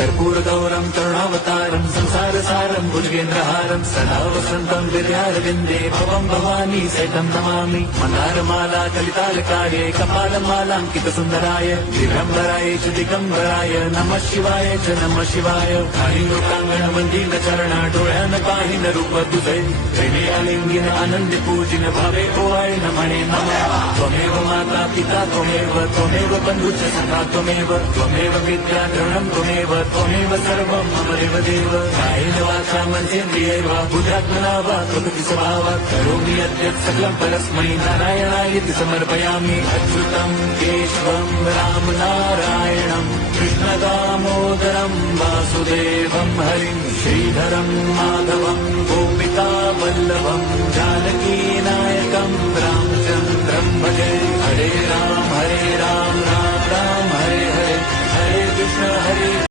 कर्पूरगौरं करुणावतारं संसारसारं भुजगेन्द्रहारं सदा वसन्तं विद्यारविन्दे भवं भवानी सहितं नमामि। मन्दारमाला कलितालकार्ये कपालमालाङ्कितसुन्दराय दिगम्बराय च दिगम्बराय नमः शिवाय च नमः शिवाय। लोकांगण मंदिर चरण डोळ्यान पाहिन रूप तुझे प्रेमे अलिंगिन आनंद पूजिन भावे ओवाळीन म्हणे नमः। त्वमेव माता पिता त्वमेव बंधुश्च सखा त्वमेव विद्या द्रवणं त्वमेव सर्वं मम देव। कायेन वाचा मनसेन्द्रियैर्वा बुद्ध्यात्मना वा प्रकृति स्वभावात् करोमि यद्यत् सकलं परस्मै नारायणायेति समर्पयामि। अच्युतं केशवं राम नारायणं कृष्णदामोदरं वासुदेवं हरिं श्रीधरं माधवं गोपिका वल्लभं जानकीनायकं रामचन्द्रं भजे। हरे राम राम राम हरे हरे, हरे कृष्ण हरे